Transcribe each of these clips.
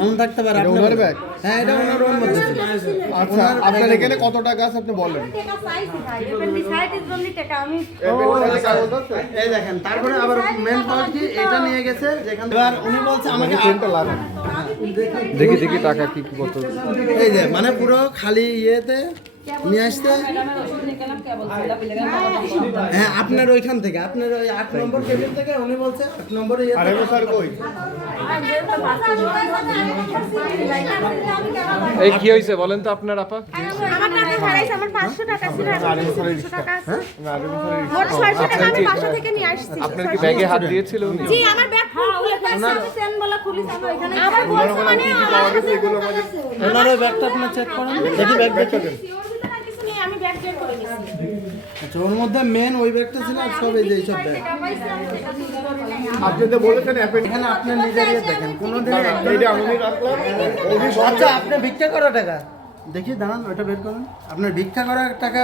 এমন থাকতে পারে আপনার ব্যাগ। হ্যাঁ, এটা ওনার ওর মধ্যে ছিল। আচ্ছা, আপনার এখানে কত টাকা আছে আপনি বলেন। এই দেখেন, তারপরে আবার মেন পয়েন্ট কি, এটা নিয়ে গেছে যেখানে এবার উনি বলছে আমাকে পেনটা লাগান। দেখি টাকা কি কত। এই যে মানে পুরো খালি ইয়েতে নিয়ে আসতে। হ্যাঁ, আপনার ওইখান থেকে, আপনার ওই 8 নম্বর কেবিন থেকে উনি বলছে 8 নম্বরে ইয়ে। আরে স্যার কই? এই কি হইছে বলেন তো আপনার আপা? আমার টাকা হারাইছে, আমার 500 টাকা ছিল, আরে স্যার 500 টাকা আছে। মোট 600 টাকা আমি বাসা থেকে নিয়ে আসছি। আপনার কি ব্যাগে হাত দিয়েছিল উনি? জি, আমার ব্যাগ খুলে ফেলছে, আমি চেন বলা খুলিস আমি ওইখানে। আবার বলছে মানে আমার কাছে এগুলো আমাদের ওনার ওই ব্যাগটা আপনি চেক করেন, দেখি ব্যাগ দেখেন। কিছু নেই, আমি ব্যাগ বের করে নিয়েছি। আচ্ছা, ওর মধ্যে মেন ওই ব্যাগটা ছিল আর সব এই যে এইসব ব্যাগ। আপনি তো বলেছেন এখানে আপনি নিজের ইয়ে দেখেন, কোনোদিন এইটা আমি রাখলাম। আচ্ছা, আপনি ভিক্ষা করা টাকা দেখি দাঁড়ান, ওইটা বের করেন। আপনার ভিক্ষা করার টাকা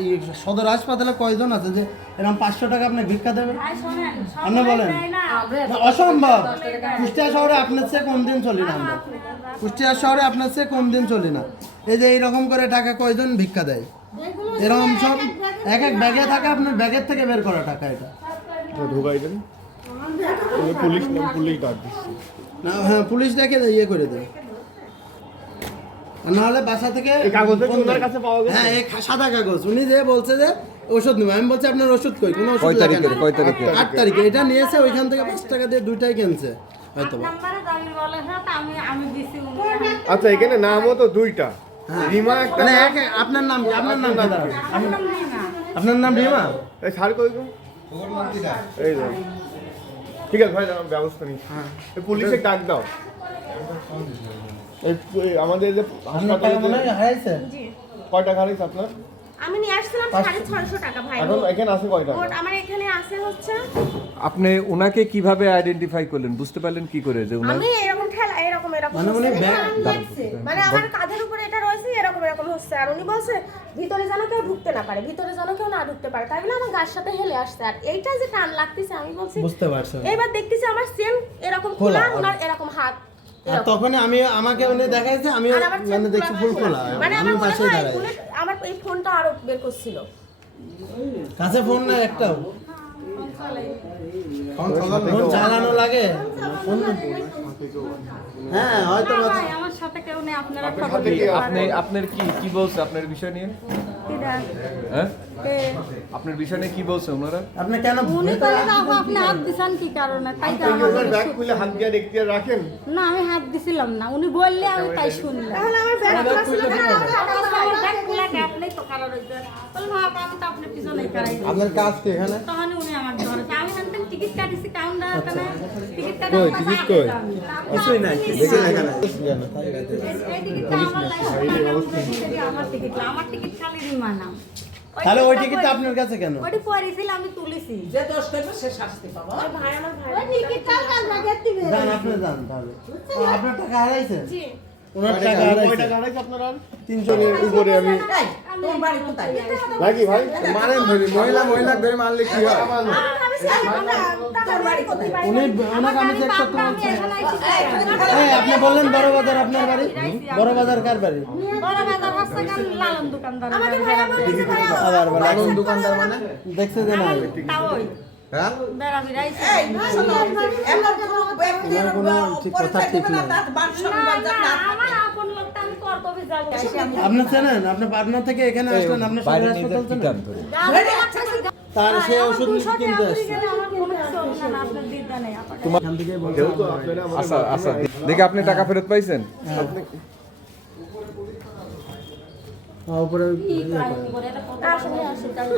এই সদর হাসপাতালে কয়জন আছে যে এরকম 500 টাকা আপনি ভিক্ষা দেবেন? আপনি বলেন, অসম্ভব। কুষ্টিয়া শহরে আপনার চেয়ে কম দিন চলি না আমরা। কুষ্টিয়া শহরে আপনার চেয়ে কম দিন চলি না। এই যে এইরকম করে টাকা কয়জন ভিক্ষা দেয়? এরকম সব এক এক ব্যাগে থাকে, আপনার ব্যাগের থেকে বের করা টাকা এটা। ঢুকাই দেন। পুলিশ ডাক দিচ্ছে। না, হ্যাঁ, পুলিশ ডেকে ইয়ে করে দেয়। আর নাহলে বাসা থেকে এই কাগজটা কি ওনার কাছে পাওয়া গেছে? হ্যাঁ, এই সাদা কাগজ। উনি যে বলছে যে ওষুধ নেব, আমি বলছি আপনার ওষুধ কই? কোনো ওষুধ কয় লাগে তারিখে? না। কয় তারিখে? 8 তারিখে এটা নিয়েছে, ওইখান থেকে 5 টাকা দিয়ে 2টাই কিনছে হয়তো। আচ্ছা, এখানে নামও তো দুইটা, রিমা একটা। মানে আপনার নাম কি? আপনার নাম কি? দাঁড়ান। আপনার নাম রিমা? এই স্যার কই গো? এই যে ঠিক আছে ভাই, আমি ব্যবস্থা নিচ্ছি। এই পুলিশে ডাক দাও। এই আমাদের যে আপনার টাকা মনে হয় হারাইছে? জি, কয় টাকা হারিয়েছে আপনার? আমি নিয়ে আসছিলাম 650 টাকা ভাই। এখন এখানে আছে কয় টাকা? মোট আমার এখানে আছে হচ্ছে, আপনি ওনাকে কিভাবে আইডেন্টিফাই করলেন? বুঝতে পারলেন কি করে যে উনার? আমি এরকম ঠেলা এরকম মানে উনি হচ্ছে। ব্যাগ মানে আমার কাঁধের উপরে এটা রয়েছে, এরকম হচ্ছে। আর উনি বলছে ভিতরে যেন কেউ ঢুকতে না পারে, ভিতরে যেন কেউ না ঢুকতে পারে, তাই বলে আমার গায়ের সাথে হেলে আসছে। আর এইটা যে টান লাগতেছে, আমি বলছি বুঝতে পারছেন। এবার দেখতেছি আমার চেন এরকম খোলা, ওনার এরকম হাত আর তখন আমাকে উনি দেখাইছে, আমি আর আমার চেন মানে দেখছি ফুল খোলা। মানে আমি আমার মনে পাশে হয় দাঁড়াই। আমার এই ফোনটা আরো বের করছিল। কাছে ফোন নাই একটাও? ফোন চালানো লাগে? হ্যাঁ, হয়তো আমার সাথে কেউ নেই, আপনারা আপনার খবর সাথে দিতে কে? পারেন। আপনার কি বলছে আপনার বিষয় নিয়ে? হ্যাঁ, আপনার বিষয় নিয়ে কি বলছে ওনারা? আপনি কেন উনি বলে দেখো আপনি হাত দিছেন কি কারণে, তাই তো আপনি কি ওনার আমার ব্যাগ খুলে হাত দিয়ে দেখতে রাখেন? না, আমি হাত দিছিলাম না, উনি বললে আমি তাই শুনলাম। তাহলে আমার ব্যাগ খোলা ছিল কেন? আমার ব্যাগ খোলা কে? আপনি তো কারোর হইতে বললাম, হ্যাঁ, আমি তো আপনার পিছনে কারাই। আপনার কাজ কি এখানে? তখন উনি আমার ধরেছে, আমি জানতাম টিকিট কাটিছি কাউন্টার ওখানে, টিকিট কাটা কই টিকিট কই? কিছুই নাই, দেখি না এখানে। এই টিকিটটা আমার লাইসেন্স, আমার টিকিট না, আমার টিকিট খালি রিমা নাম। তাহলে ওই টিকিটটা আপনার কাছে কেন? ওটি পরেছিল, আমি তুলেছি। ভাই আমার ভাই ওই টিকিটটাও কাল লাগে দিবে। যান, আপনি যান তাহলে। আপনার টাকা হারাইছে? জি, ওনার টাকা কয় হারাইছে। টাকা হারাইছে আপনার? আর 300 এর উপরে আমি তোর বাড়ি কোথায়? নাকি ভাই মারেন ধরি, মহিলা ধরে মারলে কি হয়? তোর বাড়ি কোথায়? ওনাকে আমি চেক করতে বলছি। এই, আপনি বললেন বড় বাজার আপনার বাড়ি? বড় বাজার কার বাড়ি? বড় বাজার হচ্ছে কেন লালন দোকানদার। আমাকে ভাইয়া বলছে ভাইয়া আবার লালন দোকানদার মানে দেখছে যে নাই। তাওই বেড়া বিরাইছে। ওনার কোনো ঠিক কথা ঠিক নাই। আমার আপন লোকটা আমি কর্তব্যে যাবো। আপনি চেনেন? আপনি পাবনা থেকে এখানে আসলেন, আপনার বাইরে সদর নিয়ে হাসপাতাল যান, কি চেনেন? টান ধরে? তার সে ওষুধ কিনতে আসছে। আমার কোনো কিছু হবে না, আপনার দিদা নেই আপনার। এখান থেকে বলছে যেহেতু আপনারা আমাদের আচ্ছা, দেখে আপনি টাকা ফেরত পাইছেন? উপরে কি কাহিনী করে এটা কথা আসলে আসে তাহলে